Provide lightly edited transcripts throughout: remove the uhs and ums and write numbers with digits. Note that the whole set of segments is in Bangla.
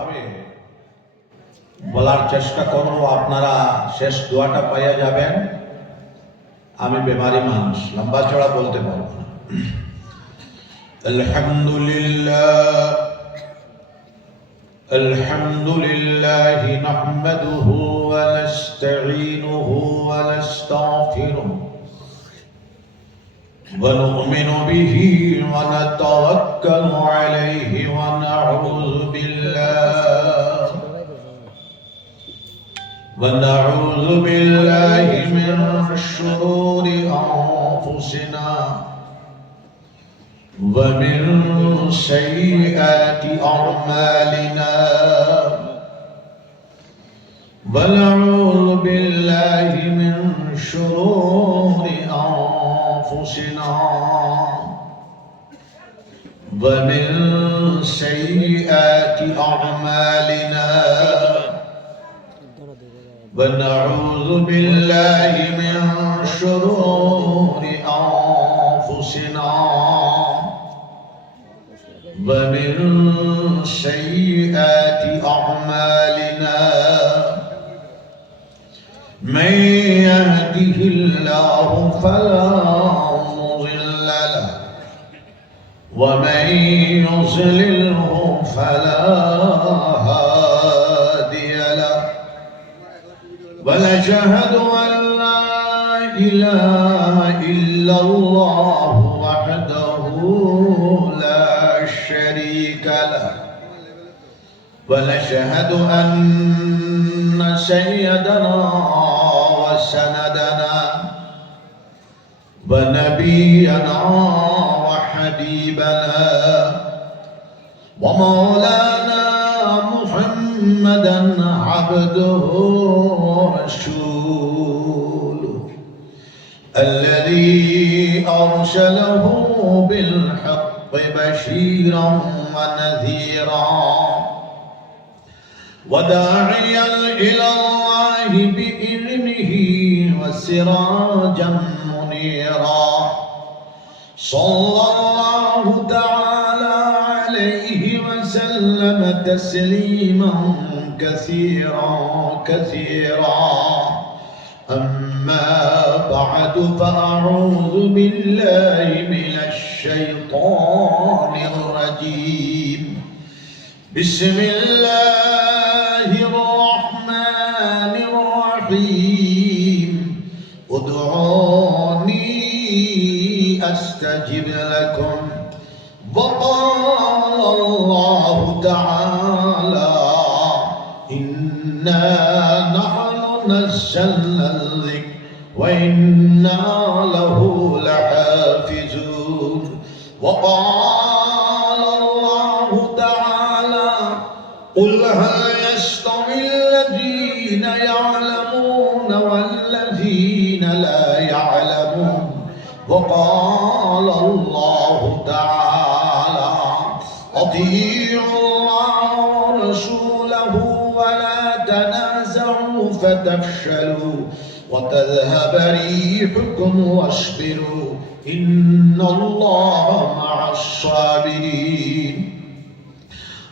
ভাবে বলার চেষ্টা করব, আপনারা শেষ দোয়াটা পাইয়া যাবেন। আমি বেমারি মানুষ, লম্বা চড়া বলতে পারবো না। আলহামদুলিল্লাহ আলহামদুলিল্লাহ নাহমাদুহু ওয়া নাস্তাঈনুহু ওয়া নাস্তাগফিরুহু ওয়া নু'মিনু বিহি ওয়া নাতাওয়াক্কালু আলাইহি ওয়া নাউযু বিল্লাহি মিন শুরুরি আনফুসিনা ومن سيئات أعمالنا ونعوذ بالله من شرور أنفسنا ومن سيئات أعمالنا ونعوذ بالله من شرور أنفسنا ومن سيئات أعمالنا من يهده الله فلا مضل له ومن يضلله فلا هادي له ونشهد أن لا إله إلا الله وحده لا شريك له ونشهد أن سيدنا وسندنا ونبينا وحبيبنا ومولانا محمدا عبده ورسوله الذي أرسله بالحق بشيرا ونذيرا وداعيا إلى الله بإذنه وسراجا منيرا صلى الله تعالى عليه وسلم تسليما كثيرا كثيرا أما بعد فأعوذ بالله من الشيطان الرجيم بسم الله الرحمن الرحيم ادعوني أستجب لكم وقال الله تعالى إنا نحن نزلنا الذكر وإنا له لحافظون وقال الله تعالى قل هل يستوي الذين يعلمون والذين لا يعلمون وقال الله تعالى أطيعوا الله ورسوله ولا تنازعوا فتفشلوا وتذهب ريحكم واصبروا إن الله مع الصابرين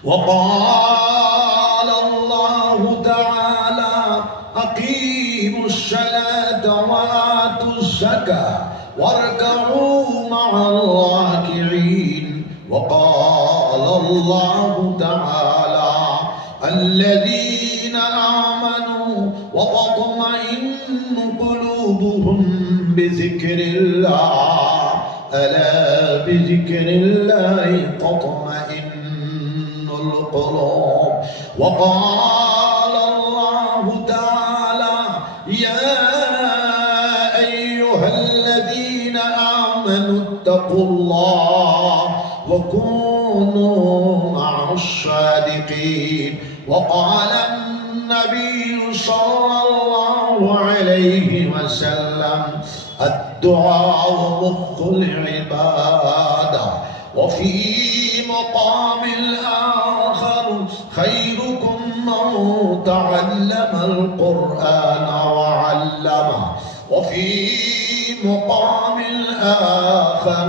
وقال الله تعالى أقيموا الصلاة وآتوا الزكاة واركعوا مع الراكعين وقال الله تعالى الذين آمنوا وتطمئن قلوبهم بذكر الله ألا بذكر الله تطمئن القلوب وقال الله تعالى يا أيها الذين آمنوا اتقوا الله وكونوا مع الصادقين وقال النبي صلى الله عليه وسلم الدعاء مخ العبادة وفي مقام الآخر خيركم من تعلم القرآن وعلمه وفي مقام الآخر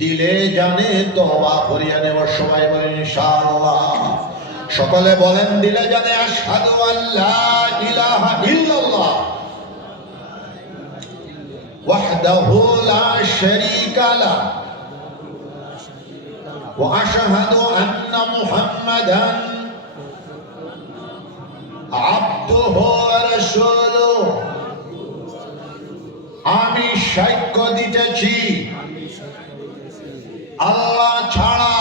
দিলে জানে তওবা করিয়া নেব। সবাই বলেন ইনশাআল্লাহ। সকলে বলেন দিলে জানে আশহাদু আল্লা ইলাহা ইল্লাল্লাহ ওয়াহদাহু লা শারীকা লাহু ওয়া আশহাদু আন্না মুহাম্মাদান আবদুহু ওয়া রাসূলুহু। আমি সাক্ষ্য দিতেছি আল্লাহ ছাড়া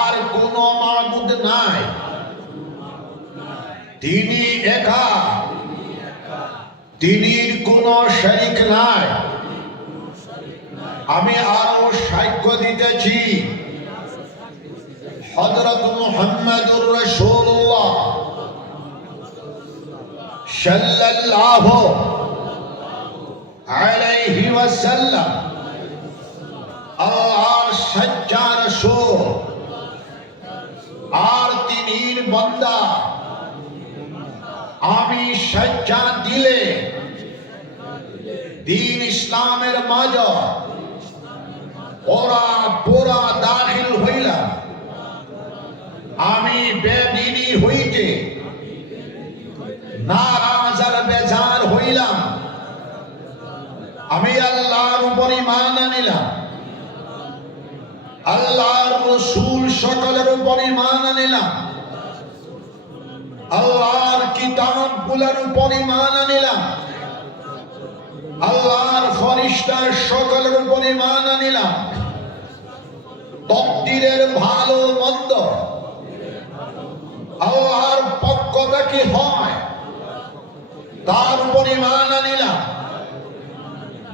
আর কোন মাবুদ নাই, তিনি একা, তিনির কোন শরীক নাই। আমি আরো সাক্ষ্য দিতেছি হযরত মুহাম্মদুর রাসূলুল্লাহ সাল্লাল্লাহু আলাইহি ওয়াসাল্লাম আল্লাহর সচ্চা রাসূল আর তিনির বান্দা। আমি সচ্চা দিলে দীন ইসলামের মাঝে পুরা দাখিল হইলাম। আমি বেদিনী হইতে নারাজ আর বেজার হইলাম। আমি আল্লাহর উপর ঈমান আনিলাম, আল্লাহর রাসূল সকলের উপর ঈমান আনিলাম, আল্লাহর কিতাবগুলোর উপর ঈমান আনিলাম, আল্লাহর ফেরেশতা সকলের উপর ঈমান আনিলাম। তকদীরের ভালো মন্দ আল্লাহর পক্ষ থেকে হয় তার উপর ঈমান আনিলাম।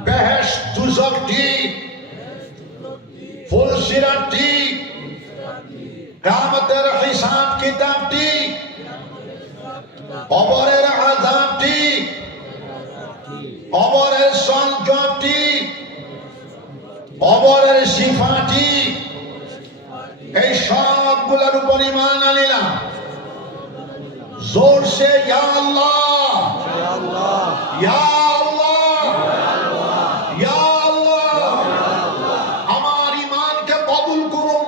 বেহেশত দুজখ ঠিক, ফুলসিরাত ঠিক, কিয়ামতের হিসাব কিতাব ঠিক, কবরের আযাব ঠিক, কবরের সংযোগ ঠিক, কবরের সিফাত ঠিক, এই সবগুলোর উপর ঈমান আনিলাম। জোর সে ইয়া আল্লাহ, ইয়া আল্লাহ, ইয়া আল্লাহ, ইয়া আল্লাহ। আমার ঈমানকে কবুল করুন,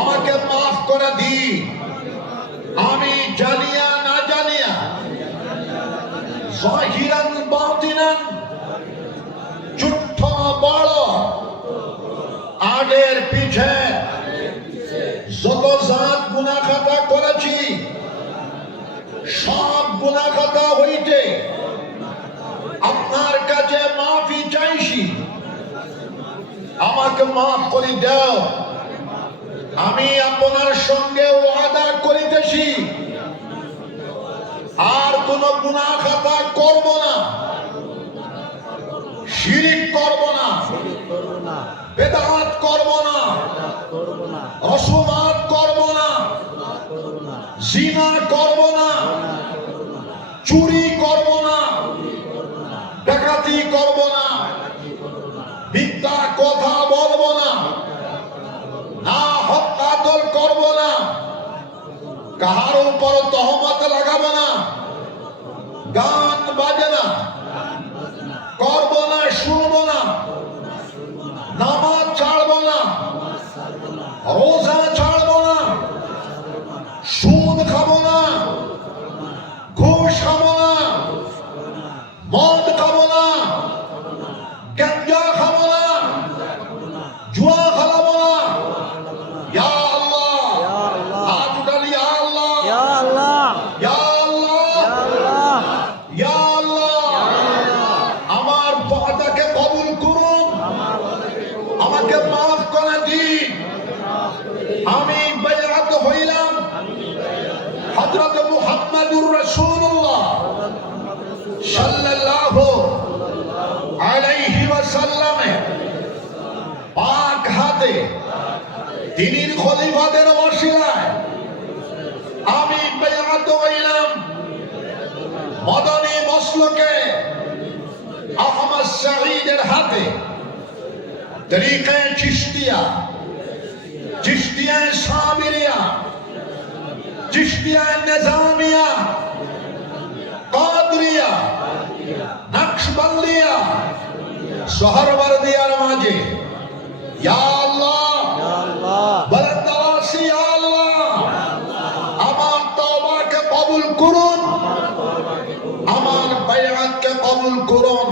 আমাকে মাফ করে দিন। আমি জানিয়া না জানিয়া, জাহিরান বাতিনান, ছোট বড়, আগের পিছে যত জাত গুনাহ খাতা করেছি সব গুনাহ খাতা হইতে আপনার কাছে মাফি চাইছি। আমাকে মাফ করে দাও। আমি আপনার সঙ্গে ওয়াদা করিতেছি আর কোন গুনাহ খাতা করব না, শিরিক করব না, বেদাত করব না, রসুমাত করব না, জিনা করব না, চুরি করব না, ডাকাতি করব না, মিথ্যা কথা বলবো না, না হত্যাচল করব না, কাহার উপর তহমত লাগাবো না, গান বাজনা করব না, শুনবো না, নামাজ ছাড়বো না, রোজা ছাড়বো না, সুদ খাবো না, ঘুষ খাবো না, মদ খাবো না, গাঁজা খাবো না, জুয়া খেলাবো না। ইয়া আল্লাহ, হাত উঠান, ইয়া আল্লাহ, ইয়া আল্লাহ, ইয়া আল্লাহ, ইয়া আল্লাহ। আমার ওয়াদাকে কবুল করুন, আমাকে মাফ করে দিন। আমি বাইআত হইলাম হযরত মুহাম্মদুর রাসূলুল্লাহ সাল্লাল্লাহু আলাইহি ওয়াসাল্লামের পাক হাতে, তিনির খলিফাদের ওসিলায় আমি বাইআত হইলাম। মদনী মসলকে আহমদ শহীদের হাতে, তরিকা চিশতিয়া, চিশতিয়া সাবিরিয়া, চিশতিয়া নিজামিয়া, কাদরিয়া, নকশবন্দিয়া, সহরওয়ার্দিয়ার মাঝে ইয়া আল্লাহ বলেন তাওয়াসি ইয়া আল্লাহ আমার তওবাকে কবুল করুন, আমার বায়াতকে কবুল করুন,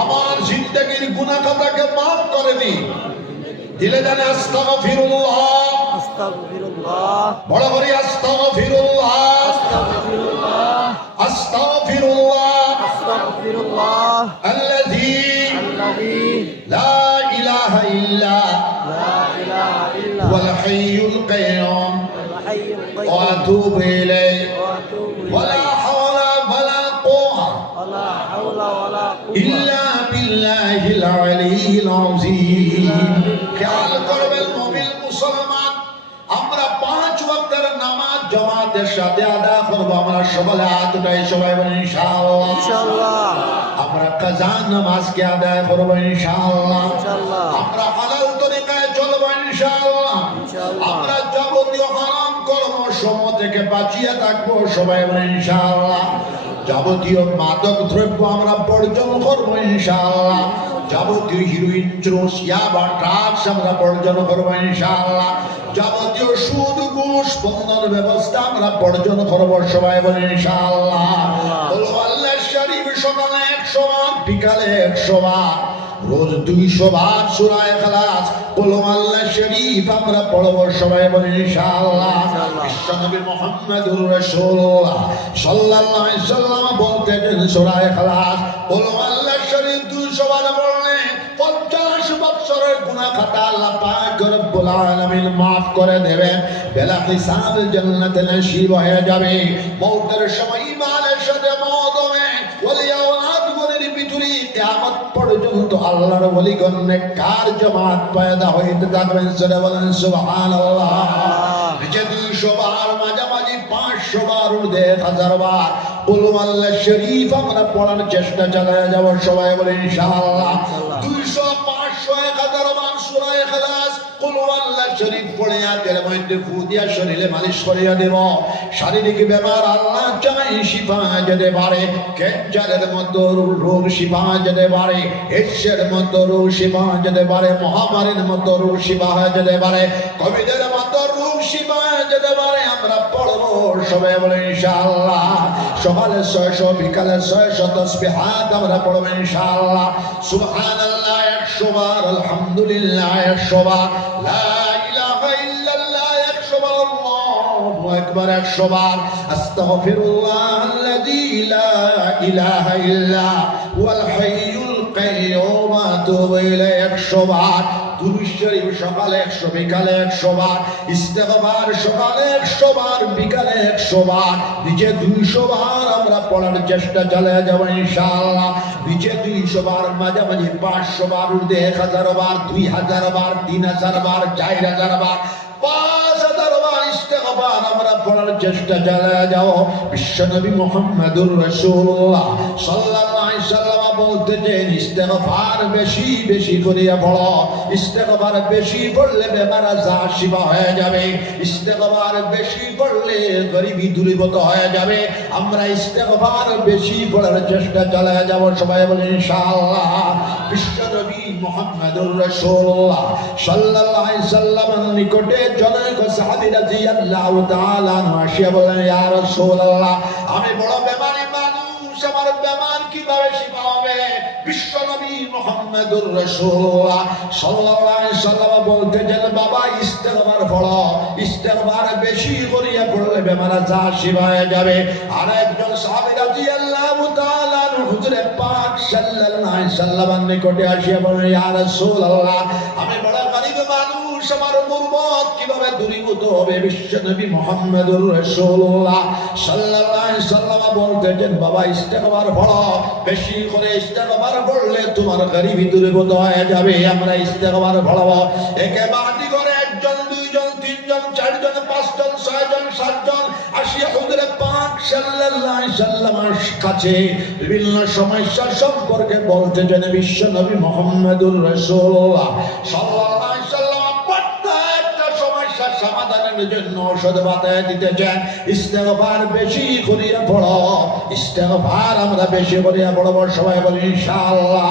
আমার জিন্দেগির গুনাহ খাতাকে maaf করে দিন। দিলে জানে আস্তাগফিরুল্লাহ, আস্তাগফিরুল্লাহ, বড় করে আস্তাগফিরুল্লাহ, আস্তাগফিরুল্লাহ, আস্তাগফিরুল্লাহ, আস্তাগফিরুল্লাহ আল্লাযী লা ইলাহা ইল্লা হুয়াল হাইয়ুল কাইয়্যুম ওয়া আতুবু ইলাইহি ওয়া লা হাওলা ওয়া লা কুওয়াতা ইল্লা বিল্লাহিল আলিয়্যিল আযীম। খেয়াল করবেন মুমিন মুসলমান, আমরা 5 ওয়াক্তের নামাজ জামাতের সাথে আদায় করব। আমরা সকালে হাত উঠাই সবাই বলি ইনশাআল্লাহ, ইনশাআল্লাহ। আমরা কাজা নামাজকে আদায় করব ইনশাআল্লাহ, ইনশাআল্লাহ। আমরা হালাল তরিকায় চলব ইনশাআল্লাহ, ইনশাআল্লাহ। আমরা যাবতীয় হারাম কর্মসমূহ থেকে বাঁচিয়ে থাকবো সবাই বলি ইনশাআল্লাহ। যাবতীয় মাদক দ্রব্য আমরা বর্জন করবো ইনশাআল্লাহ। যাবতীয় হিরোইন চোষ ইয়াবা ড্রাগস আমরা বর্জন করবো ইনশাআল্লাহ। যাবতীয় সুদ ঘুষ বন্ধন ব্যবস্থা আমরা বর্জন করবো সবাই বলি ইনশাআল্লাহ। বলো আল্লাহ শরীফ সকালে 100 বার, বিকালে 100 বার, রোজ 200 বার সূরা ইখলাস বলো আল্লাহ শরীফ আমরা পড়বো সবাই বলি ইনশাআল্লাহ। বিশ্বনবী মুহাম্মদুর রাসূলুল্লাহ সাল্লাল্লাহু আলাইহি ওয়াসাল্লাম বলতেন সূরা ইখলাস বলো আল্লাহ শরীফ 200 বার পড়লে 50 বছরের গুনাহ খাতা আল্লাহ পাক রব্বুল আলামিন maaf করে দেবে, বেলা হিসাব জান্নাতে নসিব হয়ে যাবে। মওতের সময় ঈমানের সাথে মওত হবে, ওলি আওলাদ গুনের ভিতরে কিয়ামত পর্যন্ত আল্লাহর ওলিগণ নেককার জামাত পয়দা হইতে থাকবেন। সরে বলেন সুবহানাল্লাহ। নিচে 200 বার, মাঝামাঝি 500 বার, ঊর্ধ্বে 1000 বার বলো আল্লাহ শরীফ আমরা পড়ার চেষ্টা চালিয়ে যাব সবাই বলে ইনশাআল্লাহ। 200 500 1000 বার সূরা ইখলাস বলো আল্লাহ শরীফ পড়ে আজের মধ্যে ফু দিয়া শরীরে মালিশ করিয়া দেব। শারীরিক ব্যাপার আল্লাহ চাই শিফা যেতে পারে, ক্যান্সারের মতো রোগ শিফা যেতে পারে, এইডসের মতো রোগ শিফা যেতে পারে, মহামারীর মতো রোগ শিফা যেতে পারে, কোভিডের মতো রোগ শিফা যেতে পারে। আমরা পড়বো সবাই বলে ইনশাআল্লাহ। সকালে 600, বিকালে 600 তাসবিহাত আমরা পড়বো ইনশাআল্লাহ। সুবহানাল্লাহ 100 বার, আলহামদুলিল্লাহ 100 বার, লা ইলাহা ইল্লাল্লাহ 100 বার, আল্লাহু আকবার 100 বার, আস্তাগফিরুল্লাহ আল্লাযী লা ইলাহা ইল্লা হুয়াল হাইয়ুল কাইয়্যুম ওয়া আতুবু ইলাইহি 100 বার। দুরূদ শরীফ সকালে 100, বিকালে 100 বার, ইস্তেগফার সকালে 100 বার, বিকালে 100 বার, নিচে 200 বার আমরা পড়ার চেষ্টা চালিয়ে যাব ইনশাআল্লাহ। নিচে 200 বার, মাঝামাঝি 500 বার, ঊর্ধ্বে 1000 বার, 2000 বার, 3000 বার, 4000 বার, 5000 বার ইস্তেগফার আমরা পড়ার চেষ্টা চালিয়ে যাও। বিশ্বনবী মুহাম্মদুর রাসূলুল্লাহ সাল্লাল্লাহু আলাইহি ওয়াসাল্লাম বলতেছেন ইস্তেগফার বেশি বেশি করিয়া পড়ো। ইস্তেগফার বেশি পড়লে বেমার আজার শিফা হয়ে যাবে। ইস্তেগফার বেশি পড়লে গরিবি দূরীভূত হয়ে যাবে। আমরা ইস্তেগফার বেশি পড়ার চেষ্টা চালিয়ে যাব সবাই বলে ইনশাআল্লাহ। বিশ্বনবী মুহাম্মদুর রাসূলুল্লাহ সাল্লাল্লাহু আলাইহি ওয়াসাল্লামের নিকটে জনৈক সাহাবী রাদিয়াল্লাহু তাআলা আনহু আসিয়া বলেন ইয়া রাসূলুল্লাহ আমি বড় বেমারি মানুষ, আমার বেমার কিভাবে শিফা হবে? বিশ্বনবী মুহাম্মদুর রাসূলুল্লাহ সাল্লাল্লাহু আলাইহি ওয়াসাল্লাম বলতেছেন বাবা ইস্তেগফার পড়ো। ইস্তেগফার বেশি করিয়া পড়লে বেমার আজার শিফা হয়ে যাবে। আর একজন সাহাবী রাদিয়াল্লাহু তাআলা আনহু হুজুরে পাক সাল্লাল্লাহু আলাইহি ওয়াসাল্লামের নিকটে আসিয়া বলেন ইয়া রাসূলুল্লাহ আমি বড় গরীব মানুষ, আমার মুরবত কিভাবে দূরীভূত হবে? বিশ্বনবী মুহাম্মদুর রাসূলুল্লাহ সাল্লাল্লাহু আলাইহি ওয়াসাল্লাম বলতেছেন বাবা ইস্তেগফার পড়ো। বেশি করে ইস্তেগফার পড়লে তোমার গরীবি দূরীভূত হয়ে যাবে। আমরা ইস্তেগফার পড়ব একেবারে করে 1 জন 2 জন 3 জন 4 জন 5 জন 6 জন 7 জন আসিয়া হুজুরে পাক সাল্লাল্লাহু আলাইহি ওয়াসাল্লামের কাছে বিভিন্ন সমস্যা সম্পর্কে বলতেছেন। বিশ্বনবী মুহাম্মদুর রাসূলুল্লাহ সাল্লাল্লাহু আলাইহি ওয়াসাল্লাম প্রত্যেকটা সমস্যার সমাধানের জন্য ঔষধ বাতায় দিতেছেন। ইস্তেগফার বেশি করিয়া পড়ো। ইস্তেগফার আমরা বেশি করিয়া পড়ব সবাই বলি ইনশাআল্লাহ।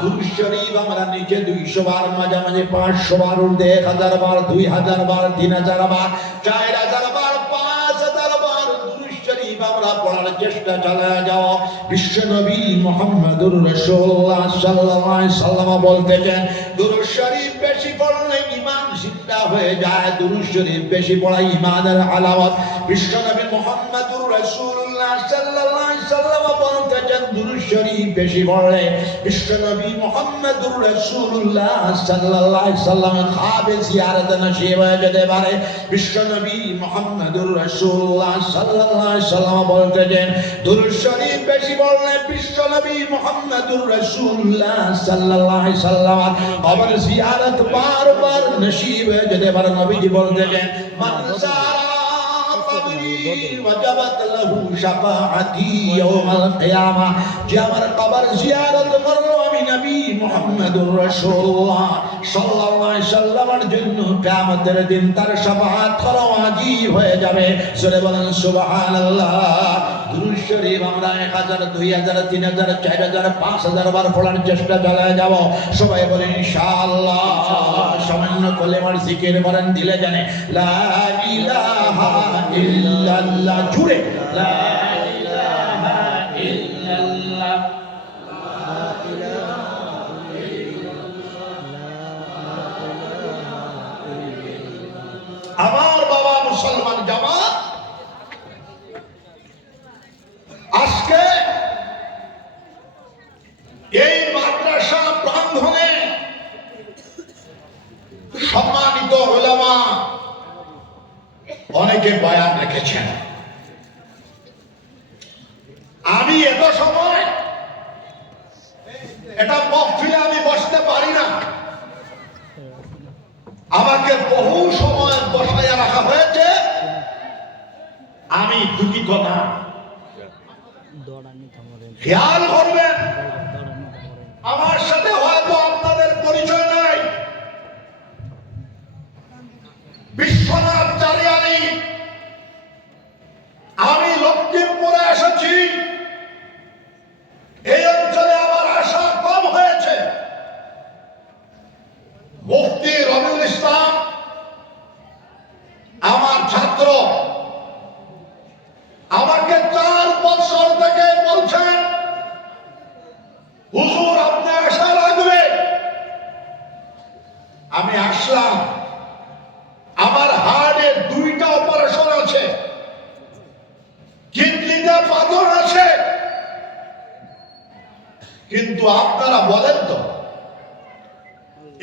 দুরূদ শরীফ আমরা নিচে 200 বার, মাঝামাঝি 500 বার, উর্ধে 1000 বার, 2000 বার, 3000 বার, 4000 বার, 5000 বার দুরূদ শরীফ আমরা পড়ার চেষ্টা চালিয়ে যাও। বিশ্ব নবী মুহাম্মদুর রাসূলুল্লাহ সাল্লাল্লাহু আলাইহি সাল্লাম বলতেছেন, দুরূদ শরীফ বেশি পড়লে ঈমান জিন্দা হয়ে যায়। দুরূদ শরীফ বেশি পড়া ঈমানের আলামত। বিশ্ব নবী মুহাম্মদুর রাসূলুল্লাহ সাল্লাল্লাহু আলাইহি সাল্লাম বলতেছেন, দুরূদ শরীফ বেশি পড়লে বিশ্ব নবী মুহাম্মদুর রাসূলুল্লাহ সাল্লাল্লাহু আলাইহি সাল্লাম খাবে জিয়ারত নসিব হয়ে যেতে পারে। বিশ্ব নবী মুহাম্মদুর রাসূলুল্লাহ সাল্লাল্লাহু আলাইহি সাল্লাম বলতেছেন, দুরূদ শরীফ বেশি পড়লে বিশ্ব নবী মুহাম্মদুর রাসূলুল্লাহ সাল্লাল্লাহু আলাইহি সাল্লাম কবর জিয়ারত বারবার নসিব হয়ে যেতে পারে। নবীজি বলতেছেন, মান যারা কবরি ওয়াজাবাত লাহু শাফাআতি ইয়াউমাল কিয়ামা, যে আমার কবর জিয়ারত করলো আমি নবী মুহাম্মদুর রাসূলুল্লাহ সাল্লাল্লাহু আলাইহি সাল্লামের জন্য কিয়ামতের দিন তার শাফাআত করা ওয়াজিব হয়ে যাবে। সূরা বলেন সুবহানাল্লাহ। দুরূদ শরীফ আমরা 1000, 2000, 3000, 4000, 5000 বার পড়ার চেষ্টা চালিয়ে যাব। সবাই বলে ইনশাআল্লাহ। সামান্য কলেমার জিকির করেন, দিলে জানে লা ইলাহা ইল্লাল্লাহ, জুড়ে লা ইলাহা ইল্লাল্লাহ। আমার বাবা মুসলমান জামাত, আজকে এই মাদ্রাসা প্রাঙ্গণে সম্মানিত উলামা অনেকে বয়ান রেখেছেন। আমি এত সময় এটা মহফিলে আমি বসতে পারি না, আমাকে বহু সময় বসায় রাখা হয়েছে। আমি দুঃখিত না, খেয়াল করবেন আমার সাথে হয়তো আপনাদের পরিচয় নাই। বিশ্বনাথ চারিয়ালি, আমি লক্ষ্মীমপুরে এসেছি। এই অঞ্চলে আমার আসা কম হয়েছে। মুফতি রবিউল ইসলাম আমার ছাত্র, আমাকে 4 বছর থেকে বলছেন, হুজুর আপনি আসা লাগবে। আমি আসলাম। আমার হার্টে 2টা অপারেশন আছে, কিডনিতে পাথর আছে, কিন্তু আপনারা বলেন তো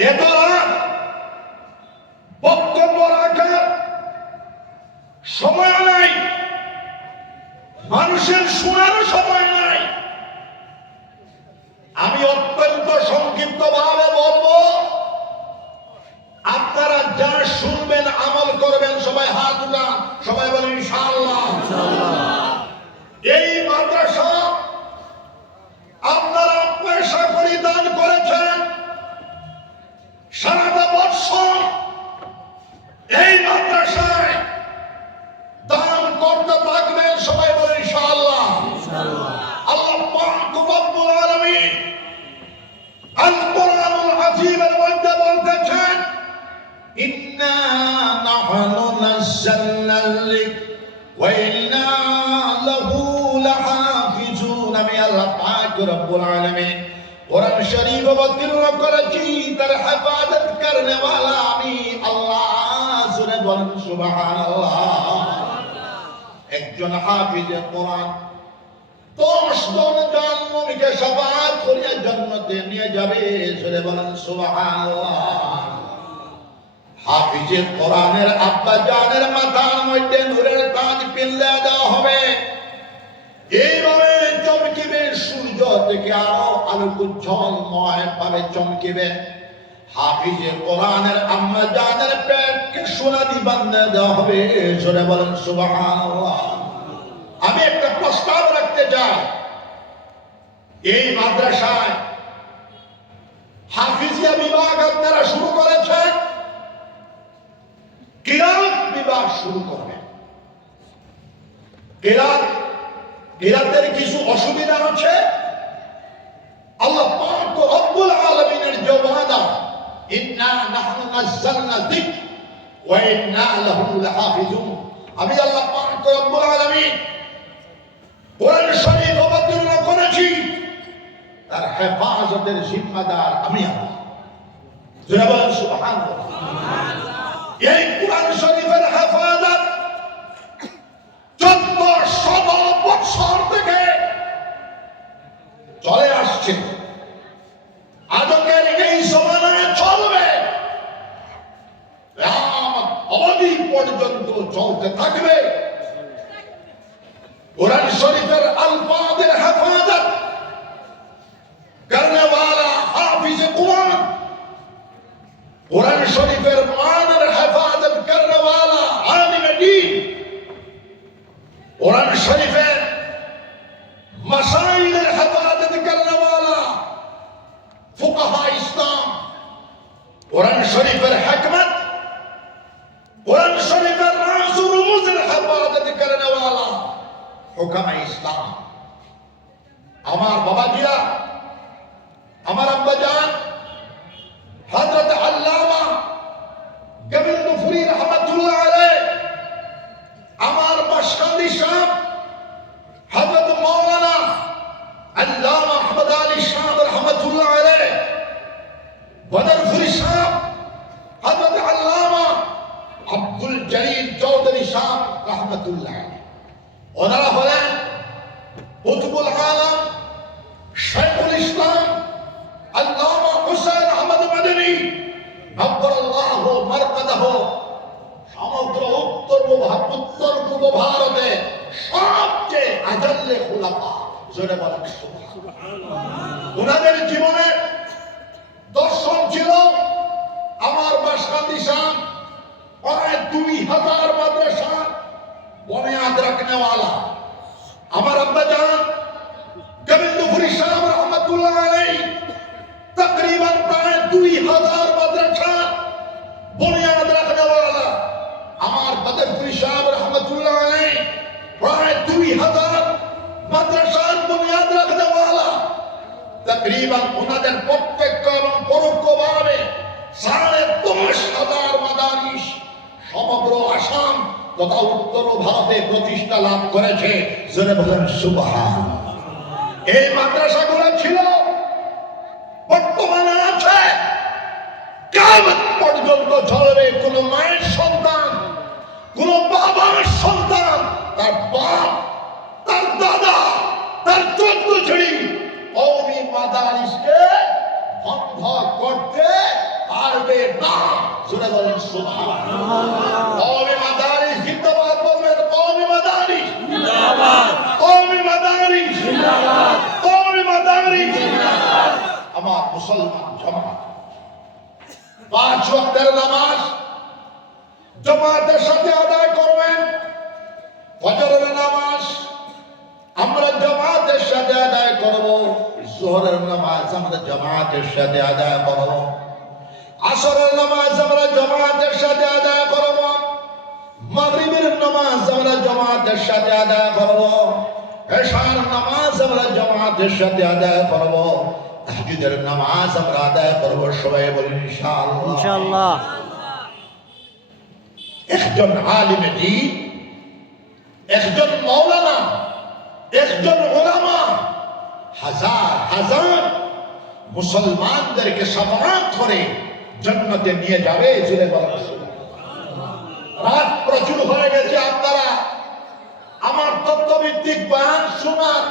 এত রাত বক্তব্য রাখার সময় নাই, মানুষের শোনারও সময় নাই। আমি অত্যন্ত সংক্ষিপ্ত ভাবে বলবো, আপনারা যা শুনবেন আমল করবেন। সবাই হাত উঠান, সবাই বলেন ইনশাআল্লাহ। এই মাদ্রাসা আপনারা পয়সা করে দান করেছেন। সারাটা বছর এই মাদ্রাসায় দান করতে থাকবেন। সবাই বলেন ইনশাআল্লাহ। আল্লাহ পাক রব্বুল আলামিন আল কোরআনুল আযীমের মধ্যে বলতেছেন, ইন্না নাহনু নাযালনাল যিকর ওয়া ইন্না লাহু লাহাফিজুন। আমি আল্লাহ পাক রব্বুল আলামিন কোরআন শরীফ অবতীর্ণ করেছি, তার হেফাজত করনে ওয়ালা আমি আল্লাহ। জোরে বলেন সুবহানাল্লাহ। একজন হাফিজে কোরআন 10 জন জান্নাতীকে শাফাআত করে জান্নাতে নিয়ে যাবে। জোরে বলেন সুবহানাল্লাহ। হাফিজে কোরআনের আব্বা জানের মাথার মধ্যে নূরের তাজ পিল্লা দেওয়া হবে। এইভাবে চমকিবে, সূর্য থেকে আরো আলোকোজ্জ্বলময় ভাবে চমকিবে। হাফিজে কোরআনের আম্মা জানের পেটকে সোনালি বান্ধা দেওয়া হবে। জোরে বলেন সুবহানাল্লাহ। আমি একটা প্রস্তাব রাখতে চাই, এই মাদ্রাসায় হাফিজিয়া বিভাগ আপনারা শুরু করেছেন, কিরাত বিভাগ শুরু করবেন। কিরাতের কিছু অসুবিধা আছে, আল্লাহ পাক রব্বুল যে ওয়াদা, ইন্না নাহনু নাযালনা যিকর ওয়া ইন্না লাহু লাহাফিজুন। আমি আল্লাহ পাক রব্বুল আলামিন কোরআন শরীফ অবতীর্ণ করেছি, তার হেফাজতের জিম্মাদার আমি আল্লাহ। যারা বলেন সুবহানাল্লাহ। এই কোরআন শরীফের হেফাজত 1400 বছর থেকে চলে আসছে, আজকের এই জমানায় চলবে, কিয়ামত অবধি পর্যন্ত চলতে থাকবে। কোরআন শরীফের আলফাজের হেফাজত করনে ওয়ালা হাফিজ কুরআন, কোরআন শরীফের মানের হেফাজত করনে ওয়ালা আলিম দ্বীন, কোরআন শরীফের মাসাইলের হেফাজত করনে ওয়ালা ফুকাহা ইসলাম, কোরআন শরীফের হিকমত, কোরআন শরীফের রাজ ও রুমুজের হেফাজত করনে ওয়ালা হুকামা ইসলাম। আমার বাবাজিরা, আমার আব্বাজান হযরত আল্লামা কবির নুফরি রাহমাতুল্লাহ আলাইহি, আমার মাশকান্দি সাহেব হযরত মাওলানা আল্লামা আহমদ আলী সাহেব রাহমাতুল্লাহ আলাইহি, বদরপুরি সাহেব হযরত আল্লামা আব্দুল জলিল চৌধুরী সাহেব রাহমাতুল্লাহ আলাইহি। ওনারা হলেন কুতুবুল আলম শাইখুল ইসলাম আল্লামা হুসাইন আহমদ মাদানী নব্বরাল্লাহু মারকাদাহু। সমগ্র উত্তর পূর্ব ভারতে সবচেয়ে আজল্লে খুলাফা, জোরে বলেন সুবহানাল্লাহ। ওনাদের জীবনে দর্শন ছিল, আমার বাসকান্দি সাহেব প্রায় 2000 মাদ্রাসা বুনিয়াদ রাখনে ওয়ালা। আমার আব্বাজান কবির নুফরি সাহেব রহমাতুল্লাহ আলাইহি তকরিবান প্রায় 2000 মাদ্রাসা বুনিয়াদ রাখনে ওয়ালা। আমার বদরপুরি সাহেব রহমাতুল্লাহ আলাইহি প্রায় 2000 মাদ্রাসার বুনিয়াদ রাখনে ওয়ালা। তকরিবান ওনাদের প্রত্যক্ষ এবং পরোক্ষভাবে 10,500 মাদারিস সমগ্র আসাম তথা উত্তর ভারতে প্রতিষ্ঠা লাভ করেছে, জোরে বলেন সুবহানাল্লাহ। এই মাদ্রাসাগুলো ছিল, বর্তমানে আছে, কিয়ামত পর্যন্ত চলবে। কোন মায়ের সন্তান, কোন বাবার সন্তান তার বাপ, তার দাদা, তার 14 ঝুড়ি কওমি মাদারিসকে বন্ধ করতে পারবে না, জোরে বলেন সুবহানাল্লাহ। কওমি মাদারিস জিন্দাবাদ বলবেন, কওমি মাদারিস জিন্দাবাদ, কওমি মাদারিস জিন্দাবাদ, কওমি মাদারিস জিন্দাবাদ। আমার মুসলমান জামাত 5 ওয়াক্তের নামাজ জামাতের সাথে আদায় করবেন। ফজরের নামাজ আমরা জামাতের সাথে আদায় করব, যোহরের নামাজ আমরা জামাতের সাথে আদায় করব, আসরের নামাজ আমরা জামাতের সাথে আদায় করব, মাগরিবের নামাজ আমরা জামাতের সাথে আদায় করব, এশার নামাজ আমরা জামাতের সাথে আদায় করব, তাহাজ্জুদের নামাজ আমরা আদায় করব। সবাই বলেন ইনশাআল্লাহ, ইনশাআল্লাহ। একজন আলিম দ্বীন, একজন মাওলানা, একজন উলামা হাজার হাজার মুসলমানদেরকে শাফাআত করে জান্নাতে নিয়ে যাবে, জুড়ে বলেন সুবহানাল্লাহ। রাত প্রচুর হয়ে গেছে, আপনারা আমার তত্ত্বভিত্তিক বয়ান শোনার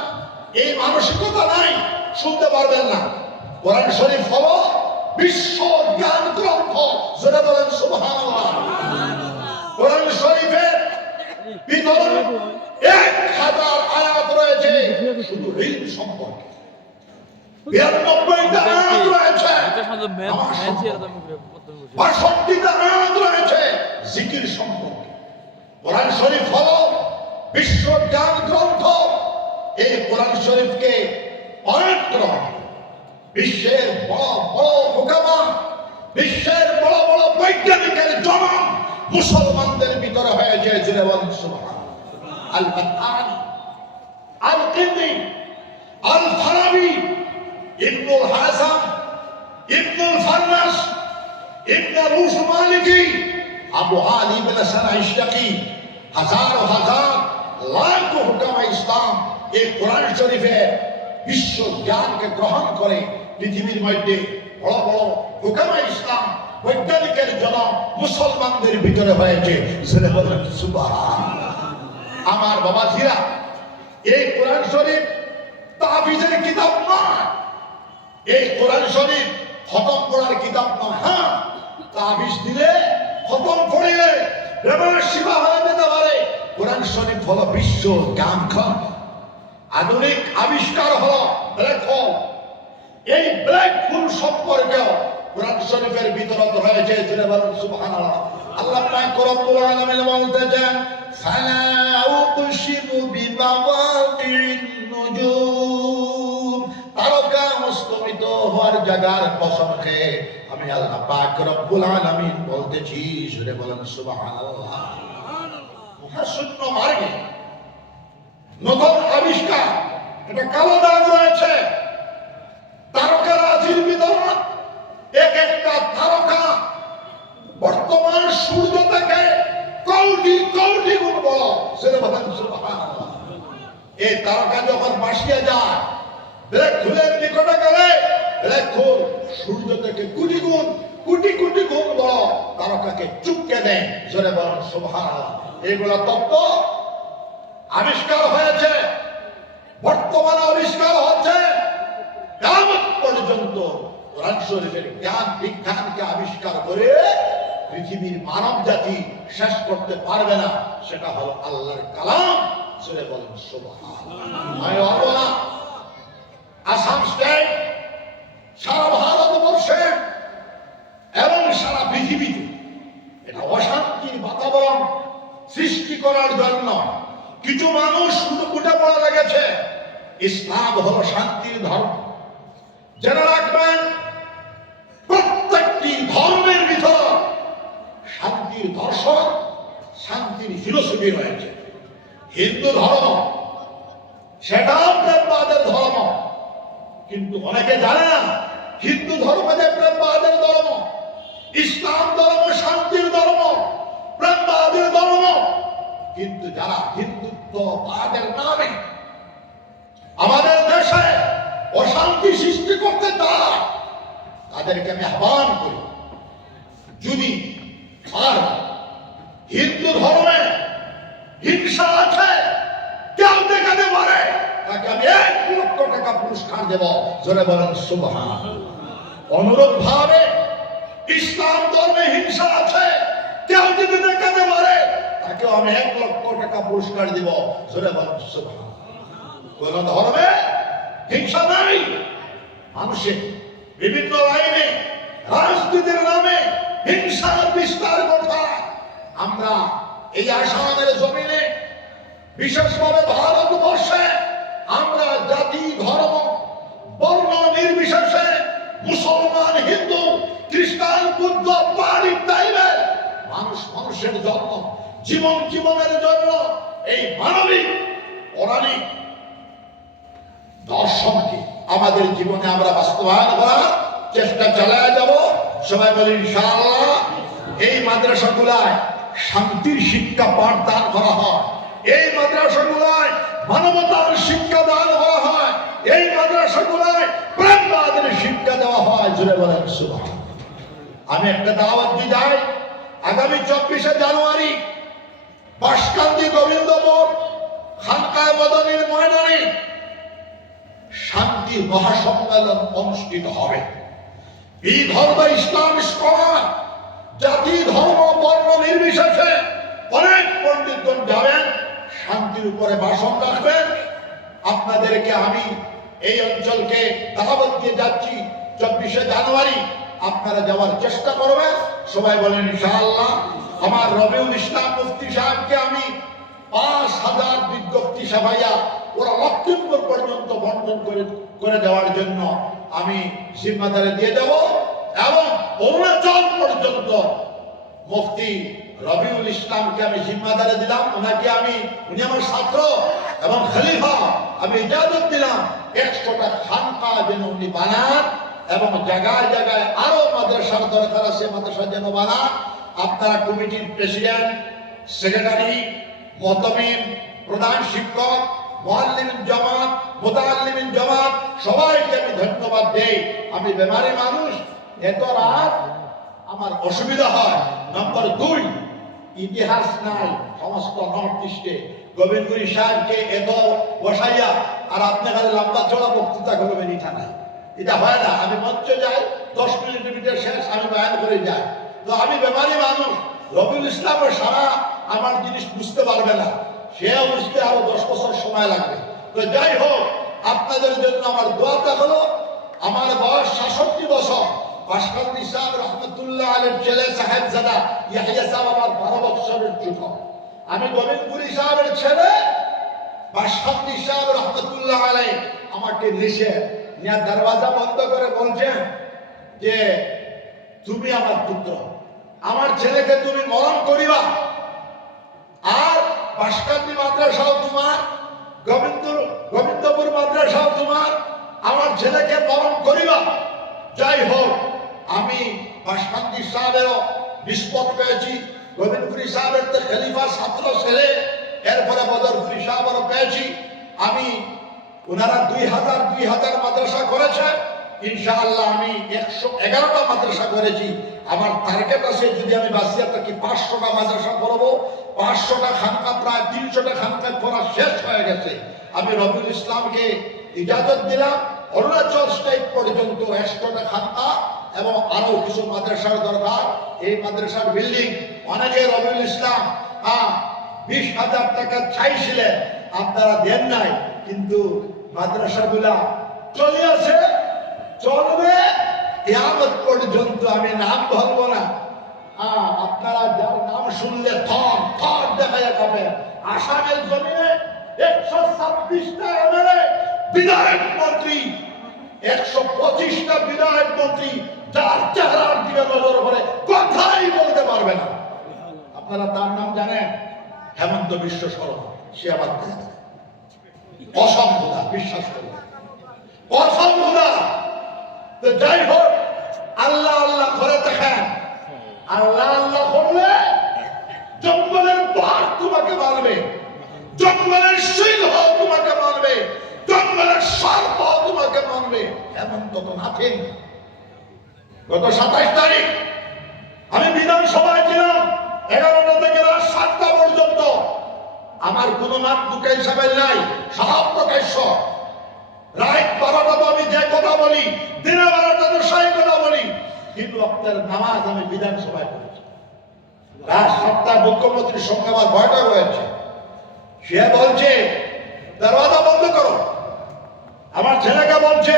এই মানসিকতা নাই, শুনতে পারবেন না। কোরআন শরীফ হলো বিশ্ব জ্ঞান গ্রন্থ, জুড়ে বলেন সুবহানাল্লাহ। কোরআন শরীফের ভিতরে 1000 আয়াত রয়েছে শুধু ইলম সম্পর্কে, 92টা আয়াত রয়েছে 62টা আয়াত রয়েছে জিকির সম্পর্কে। কোরআন শরীফ হলো বিশ্ব জ্ঞান গ্রন্থ। এই কোরআন শরীফকে পবিত্র বিশ্বের বড় বড় হুকামা, বিশ্বের বড় বড় বৈজ্ঞানিকের জন্ম মুসলমানদের ভিতরে হয়েছে, জুড়ে বলেন সুবহানাল্লাহ। আল বাত্তানি, আল কিন্দি, আল ফারাবি, ইবনুল হাসান, ইবনুল ফারনাস, ইবনে রুশ মালিকি, আবু আলী ইবনে সানা ইশতাকি, হাজার হাজার লাখ হুকামা ইসলাম এই কোরআন শরীফের বিশ্ব জ্ঞানকে গ্রহণ করে পৃথিবীর মধ্যে বড় বড় হুকামা ইসলাম বৈজ্ঞানিকের জন্ম মুসলমানদের ভিতরে হয়েছে। সুবহানাল্লাহ। আমার বাবাজিরা, এই কোরআন শরীফ তাবিজের কিতাব নয়, এই কোরআন শরীফ খতম পড়ার কিতাব নয়। হ্যাঁ, তাবিজ দিলে খতম পড়িলে বেমার শিফা হয়ে যেতে পারে। কোরআন শরীফ হলো বিশ্ব জ্ঞান খণ্ড। আধুনিক আবিষ্কার হলো ব্ল্যাক হোল। এই ব্ল্যাক হোল সম্পর্কেও কোরআন শরীফের ভিতরে রয়েছে। সুবহানাল্লাহ। আল্লাহ পাক রব্বুল আলামিন বলতেছেন, ফালা উকসিমু বিমাওয়াকিন নুজুম, তারকা মুস্তমিত হওয়ার জায়গার কসম খেয়ে আমি আল্লাহ পাক রব্বুল আলামিন বলতেছি। সুরে বলেন সুবহানাল্লাহ। মহাশূন্য মার্গে নতুন আবিষ্কার, এটা কালো দাগ রয়েছে তারকারাজির ভিতরে। এক একটা তারকা বর্তমান সূর্য থেকে কোটি কোটি গুণ বড়। সেটা বলেন সুবহানাল্লাহ। এই তারকা যখন ভাসিয়ে যায়, ব্ল্যাক হোলের নিকটে গেলে ব্ল্যাক হোল সূর্য থেকে কোটি কোটি গুণ বড় তারকাকে চুপকে দেয়। জোরে বলেন সুবহানাল্লাহ। এইগুলা তত্ত্ব আবিষ্কার হয়েছে, বর্তমানে আবিষ্কার হচ্ছে। কিয়ামত পর্যন্ত কোরআন শরীফের জ্ঞান বিজ্ঞানকে আবিষ্কার করে পৃথিবীর মানব জাতি শেষ করতে পারবে না। সেটা হলো আল্লাহর কালাম। জোরে বলেন সুবহানাল্লাহ। আসাম স্টেট সারা ভারতবর্ষে এবং সারা পৃথিবীতে এটা অশান্তির বাতাবরণ সৃষ্টি করার জন্য কিছু মানুষ শুধু উঠে পড়া লেগেছে। ইসলাম হলো শান্তির ধর্ম। জেনে রাখবেন, প্রত্যেকটি ধর্মের ভিতর শান্তির দর্শন, শান্তির ফিলোসফি রয়েছে। হিন্দু ধর্ম সেটাও প্রেমবাদের ধর্ম, কিন্তু অনেকে জানে না হিন্দু ধর্ম যে প্রেমবাদের ধর্ম। ইসলাম ধর্ম শান্তির ধর্ম, প্রেমবাদের ধর্ম। কিন্তু যারা হিন্দুত্ববাদের নামে আমাদের দেশে অশান্তি সৃষ্টি করতে চায়, তাদেরকে আমি আহ্বান করি, যদি আর হিন্দু ধর্মে হিংসা আছে কেউ দেখাতে পারে, তাকে আমি 1 লক্ষ টাকা পুরস্কার দেব। জোরে বলেন সুবহানাল্লাহ। অনুরূপ ভাবে ইসলাম ধর্মে হিংসা আছে কেউ যদি দেখাতে পারে, তাকেও আমি 1 লক্ষ টাকা পুরস্কার দিব। জোরে বলেন সুবহানাল্লাহ। কোন ধর্মে হিংসা নাই। মানুষের বিভিন্ন লাইনে রাজনীতির নামে হিংসার বিস্তার করতে আমরা এই আসামের জমিনে, বিশেষভাবে ভারতবর্ষে, আমরা জাতি ধর্ম বর্ণ নির্বিশেষে মুসলমান, হিন্দু, খ্রিস্টান, বুদ্ধ, পাহাড়ি টাইপের মানুষের জন্য, জীবনের জন্য এই মানবিক পৌরাণিক দর্শনকে আমাদের জীবনে আমরা বাস্তবায়ন করার চেষ্টা চালিয়ে যাব। সবাই বলি ইনশাআল্লাহ। এই মাদ্রাসাগুলায় শান্তির শিক্ষা পাঠদান করা হয়, এই মাদ্রাসাগুলায় মানবতার শিক্ষা দান করা হয়, এই মাদ্রাসাগুলায় প্রেমবাদের শিক্ষা দেওয়া হয়। জুড়ে বলেন সুবহানাল্লাহ। আমি একটা দাওয়াত দিয়ে যাই, আগামী 24শে জানুয়ারি বাঁশকান্দি গোবিন্দপুর খানকায়ে মদনীর ময়দানে শান্তি মহাসম্মেলন অনুষ্ঠিত হবে। এই ধর্ম ইসলাম স্কলার, জাতি ধর্ম বর্ণ নির্বিশেষে অনেক পণ্ডিতগণ যাবেন, শান্তির উপরে ভাষণ রাখবেন। আপনাদেরকে আমি এই অঞ্চলকে দাওয়াত দিয়ে যাচ্ছি 24শে জানুয়ারি। আপনারা যাওয়ার চেষ্টা করবেন। সবাই বলেন ইনশাআল্লাহ। আমার রবিউল ইসলাম মুফতি সাহেবকে আমি 5000 বিজ্ঞপ্তি ছাপাইয়া ওরা লক্ষিমপুর পর্যন্ত বন্টন করে দেওয়ার জন্য আমি জিম্মাদারি দিয়ে দেব। এবং অরুণাচল পর্যন্ত মুফতি রবিউল ইসলামকে আমি জিম্মাদারি দিলাম। উনি আমার ছাত্র এবং খলিফা। আমি ইজাজত দিলাম 100টা খানকা যেন উনি বানান এবং জায়গায় জায়গায় আরো মাদ্রাসার দরকার আছে, মাদ্রাসা যেন বানান। আপনারা কমিটির প্রেসিডেন্ট, সেক্রেটারি, মুতামিম, প্রধান শিক্ষক, মুআল্লিমিন জামাত, মুতাআল্লিমিন জামাত সবাইকে আমি ধন্যবাদ দেই। আমি বেমারি মানুষ, এত রাত আমার অসুবিধা হয়। নম্বর 2, ইতিহাস নাই সমস্ত নর্থ ইস্টে। গোবিন্দপুরী সাহেবকে এত বসাইয়া আর আপনি খালি লম্বা চড়া বক্তৃতা করবেন, এটা নাই, এটা হয় না। আমি মঞ্চে যাই, 10 মিনিটের শেষ আমি বয়ান করে যাই। তো আমি বেমারি মানুষ, রবিউল ইসলামের সারা আমার জিনিস বুঝতে পারবে না, সে বুঝতে আরো 10 বছর সময় লাগবে। তো যাই হোক, আপনাদের জন্য আমার দোয়াটা হলো, আমার বয়স 66 বছর। বাশকান্দি সাহেব রহমতুল্লাহ আলাইহির ছেলে সাহেবজাদা ইয়াহিয়া সাহেব আমার 12 বছরের ছোট। আমি গোবিন্দপুরী সাহেবের ছেলে বাশকান্দি সাহেব রহমতুল্লাহ আলাইহি আমাকে নিষে নিয়ে দরওয়াজা বন্ধ করে বলছেন যে তুমি আমার পুত্র, আমার ছেলেকে তুমি মরণ করিবা, আর বাশকান্দি মাদ্রাসাও তোমার, গোবিন্দপুর মাদ্রাসাও তোমার, আমার ছেলেকে মরণ করিবা। যাই হোক, আমি বাশকান্দি সাহেবেরও নিষ্পত পেয়েছি, গোবিন্দপুরী সাহেবের তো খলিফা ছাত্র ছেলে, এরপরে বদরপুরী সাহেবেরও পেয়েছি। আমি ওনারা 2000 মাদ্রাসা করেছে, ইনশাআল্লাহ আমি 111টা মাদ্রাসা করেছি। আমার টার্গেট আছে, যদি আমি বাসিয়া থাকি 500টা মাদ্রাসা করবো, 500টা খানকা, প্রায় 300টা খানকা করা শেষ হয়ে গেছে। আমি রবিউল ইসলামকে ইজাজত দিলাম অরুণাচল স্টেট পর্যন্ত 100টা খানকা এবং আরো কিছু মাদ্রাসার দরকার। এই মাদ্রাসার বিল্ডিং অনেকে রবিউল ইসলাম 20,000 টাকা চাইছিলেন, আপনারা দেন নাই, কিন্তু মাদ্রাসাগুলা চলে আছে, চলবে কিয়ামত পর্যন্ত। আমি নাম বলবো না, আপনারা যার নাম শুনলে থর থর দেখা যাবে। আসামের জমিনে 126টা এমএলএ, বিধায়ক মন্ত্রী, 125টা বিধায়ক মন্ত্রী, যার চেহারার দিকে নজর করে কথাই বলতে পারবে না। আপনারা তার নাম জানেন? হেমন্ত বিশ্ব শর্মা। সে আবার অসম্ভব, বিশ্বাস করবে অসম্ভব। তো যাই হোক, আল্লাহ আল্লাহ করে দেখেন, আল্লাহ আল্লাহ করলে জঙ্গলের বাঘ তোমাকে মারবে, জঙ্গলের সিংহ তোমাকে মারবে, জঙ্গলের সর্প তোমাকে মারবে। এমন তত নাথিং। গত 27 তারিখ আমি বিধানসভায় ছিলাম, 11টা থেকে রাত 7টা পর্যন্ত। আমার কোন মাঠ দুঃখে হিসাবে নাই, সব প্রকাশ্য। রাত 12টা তো আমি যে কথা বলি, দিনের 12টা তো সেই কথা বলি, কিন্তু আপনার নামাজ আমি বিধানসভায় করেছি। রাত 7টায় মুখ্যমন্ত্রীর সঙ্গে আমার বৈঠক হয়েছে। সে বলছে দরওয়াজা বন্ধ করো। আমার ছেলেকে বলছে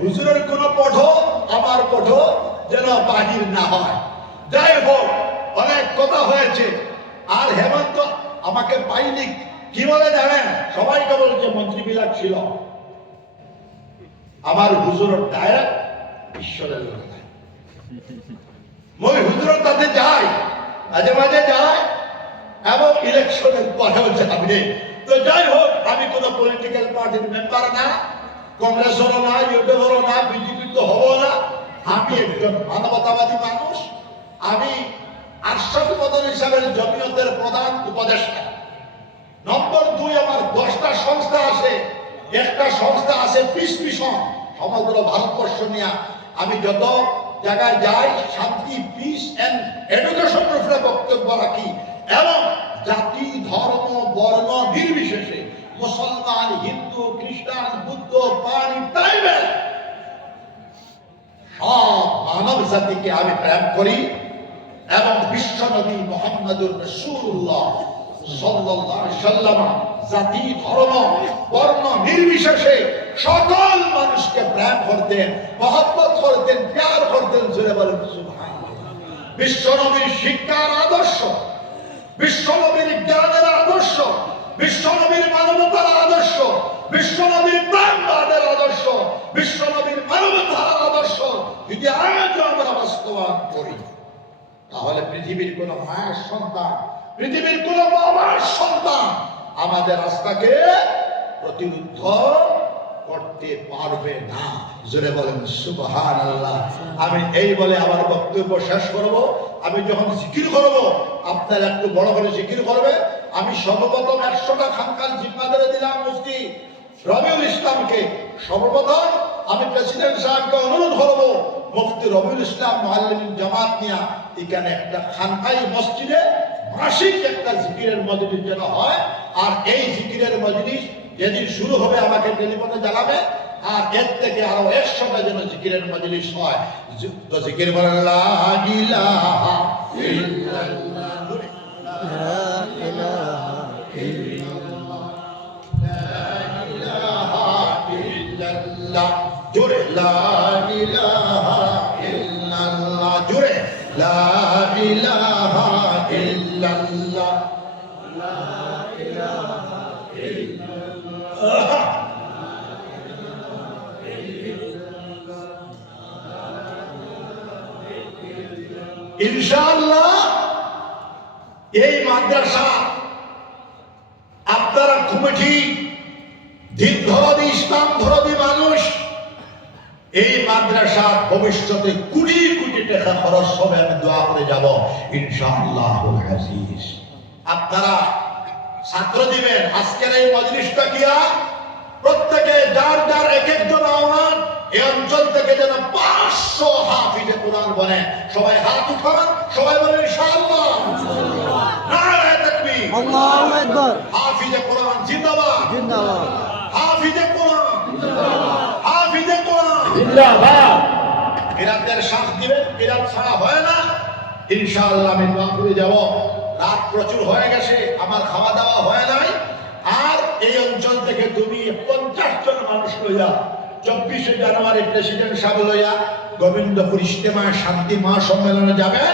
হুজুরের কোন পঠো, আমার পঠো যেন বাহির না হয়। যাই হোক, অনেক কথা হয়েছে। আর হেমন্ত আমাকে পাইনি, কি বলে জানেন? সবাইকে বলছে মন্ত্রী বিলাস ছিল। আমার হুজুরের ডাইরেক্ট ঈশ্বরের কথা, মই হুজুরের কাছে যাই, মাঝে মাঝে যায় এবং ইলেকশনের পরেও যাবে। তো যাই হোক, আমি কোন পলিটিক্যাল পার্টির মেম্বার না, কংগ্রেসেরও না, ইউপিএরও না, বিজেপি তো হবো না। আমি একজন মানবতাবাদী মানুষ। আমি আশরাফ মাদানী সাহেবের জমিয়তের প্রধান উপদেষ্টা। নম্বর 2, আমার 10টা সংস্থা আছে। একটা সংস্থা আছে পিস মিশন, সমগ্র ভারতবর্ষ নিয়ে আমি যত জায়গায় যাই শান্তি, পিস এন্ড এডুকেশনের উপরে বক্তব্য রাখি, এবং জাতি, ধর্ম, বর্ণ নির্বিশেষে মুসলমান, হিন্দু, খ্রিস্টান, বুদ্ধ, পানি, টাইবেল সব মানব জাতিকে আমি প্রেম করি। এবং বিশ্ব নবী মুহাম্মদুর রাসূলুল্লাহ সাল্লাল্লাহু আলাইহি ওয়াসাল্লাম জাতি, ধর্ম, বর্ণ নির্বিশেষে সকল মানুষকে প্রেম করতেন, মহব্বত করতেন, প্যার করতেন। জোরে বলেন সুবহানাল্লাহ। বিশ্ব নবীর শিক্ষার আদর্শ, বিশ্ব নবীর জ্ঞানের আদর্শ, বিশ্ব নবীর মানবতার আদর্শ, বিশ্ব নবীর প্রেমবাদের আদর্শ, বিশ্ব নবীর মানবতার আদর্শ যদি আজও আমরা বাস্তবায়ন করি, তাহলে পৃথিবীর কোন মায়ের সন্তান, পৃথিবীর কোন বাবার সন্তান আমাদের রাস্তাকে প্রতিরোধ করতে করতে পারবে না। জোরে বলেন সুবহানাল্লাহ। আমি এই বলে আমার বক্তব্য শেষ করব। আমি যখন জিকির করব আপনারা একটু বড় করে জিকির করবে। আমি সর্বপ্রথম 100টা খানকার জিম্মাদারে দিলাম মুফতি রবিউল ইসলামকে। সর্বপ্রথম আমি প্রেসিডেন্ট সাহেবকে অনুরোধ করব মুফতি রবিউল ইসলাম মুআল্লিমিন জামাত নিয়া এখানে একটা খানকাই মসজিদে মাসিক একটা জিকিরের মজলিস যেন হয়। আর এই জিকিরের মজলিস যেদিন শুরু হবে আমাকে টেলিফোনে জানাবে। আর এর থেকে আরো 100টা যেন জিকিরের মজলিস হয়। তো জিকির বলেন লা ইলাহা ইল্লাল্লাহ, লা ইলাহা ইল্লাল্লাহ, লা ইলাহা ইল্লাল্লাহ, জোরে লা ইলাহা ইল্লাল্লাহ, জোরে লা ইলাহা ইল্লাল্লাহ, লা ইলাহা ইল্লাল্লাহ। ইনশাআল্লাহ এই মাদ্রাসা আপনারা কমিটি দিন ধরদি ইসলাম ধরদি মানুষ এই মাদ্রাসা ভবিষ্যতে কোটি কোটি টাকা খরচ হবে আমি দোয়া করে যাব ইনশাআল্লাহুল আজিজ। আপনারা ছাত্র দিবেন আজকের এই মজলিসটা গিয়া প্রত্যেকে যার যার এক একজন আওলাদ এই অঞ্চল থেকে যেন 500 হাফিজে কোরআন বনে। সবাই হাত উঠান, সবাই বলেন ইনশাআল্লাহ। নারায়ে তাকবীর, আল্লাহু আকবার। হাফিজে কোরআন জিন্দাবাদ, জিন্দাবাদ। হাফিজে কোরআন জিন্দাবাদ, হাফিজে কোরআন জিন্দাবাদ। কিরাতের শ্বাস দিবেন, কিরাত ছাড়া হয় না। ইনশাআল্লাহ আমি দোয়া করে যাব। রাত প্রচুর হয়ে গেছে, আমার খাওয়া দাওয়া হয় নাই। আর এই অঞ্চল থেকে তুমি 50 জন মানুষ লইয়া 24শে জানুয়ারি প্রেসিডেন্ট সাহেব লইয়া গোবিন্দপুর ইজতেমা শান্তি মহাসম্মেলনে যাবেন।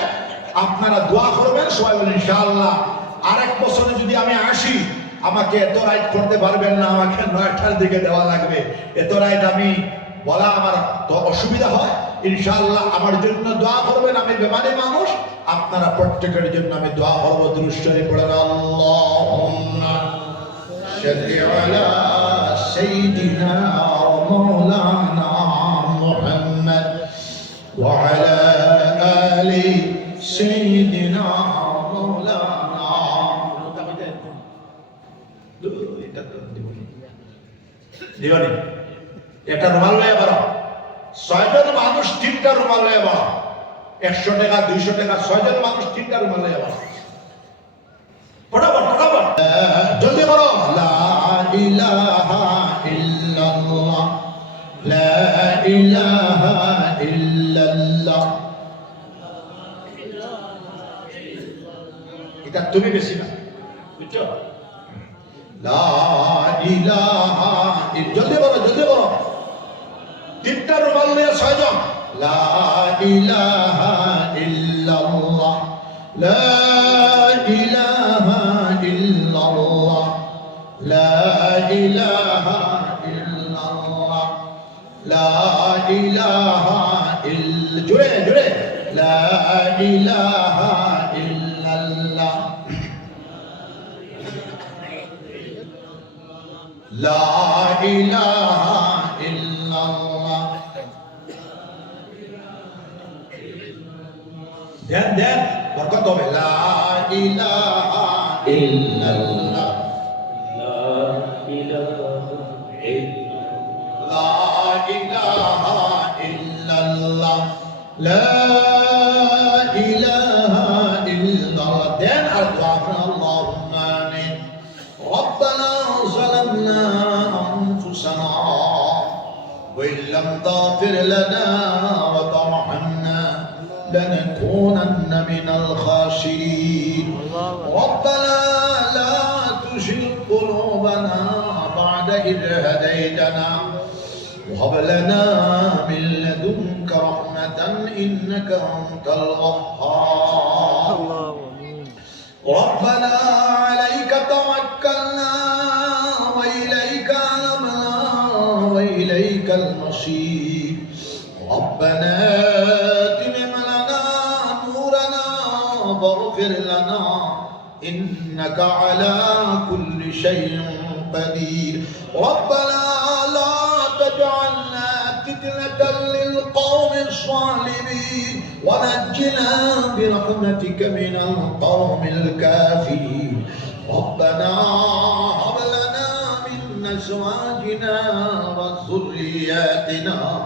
আপনারা দোয়া করবেন, সবাই বলেন ইনশাআল্লাহ। আরেক বছরে যদি আমি আসি আমাকে এত রাইট করতে পারবেন না, আমাকে 9টার দিকে দেওয়া লাগবে। এত রাইট আমি বলা আমার তো অসুবিধা হয়। ইনশাআল্লাহ আমার জন্য দোয়া করবেন। আমি বেমানি মানুষ, আপনারা প্রত্যেকের জন্য আমি দোয়া করব। দুরূদ শরীফ পড়েন। আল্লাহুম্মা সাল্লি আলা সাইয়্যিদিনা مولانا محمد وعلى آل سيدنا مولانا। দিবানি একটা রুমাল লয়ে বড় 6 জন মানুষ 3টা রুমাল লয়ে বড়। 100 টাকা 200 টাকা 6 জন মানুষ 3টা রুমাল লয়ে বড়। ফটাফট ফটাফট জলদি করো। লা ইলাহা ইল্লাল্লাহ, লা ইলাহা ইল্লাল্লাহ। এটা তুমি বেশি না, বুঝছো? লা ইলাহা, জলদি বলো জলদি বলো। 3টা রুমাল নিয়ে 6 জন। লা ইলাহা ইল্লাল্লাহ, লা ইলাহা ইল্লাল্লাহ, লা ইলাহা ইল্লাল্লাহ, লা ইলাহা ইল্লা, জোরে জোরে লা ইলাহা ইল্লাল্লাহ, লা ইলাহা ইল্লাল্লাহ। দেন দেন বরকত হবে। লা ইলাহা ইল্লাল্লাহ, লা ইলাহা ইল্লাল্লাহ, লা ইলাহা ইল্লাল্লাহ। দেন আর দোয়া করেন। আল্লাহুম্মা আমিন। রব্বানা যালামনা আনফুসানা ওয়া ইল্লাম তাগফির লানা ওয়া তারহামনা لنكونن من الخاسرين. ربنا لا تزغ قلوبنا بعد إذ هديتنا وهب لنا من لدنك رحمة إنك أنت الوهاب. ربنا عليك توكلنا وإليك أنبنا وإليك المصير. ربنا واغفر لنا إنك على كل شيء قدير. ربنا لا تجعل فتنة للقوم الظالمين ونجنا برحمتك من القوم الكافرين ربنا هب لنا من أزواجنا وذرياتنا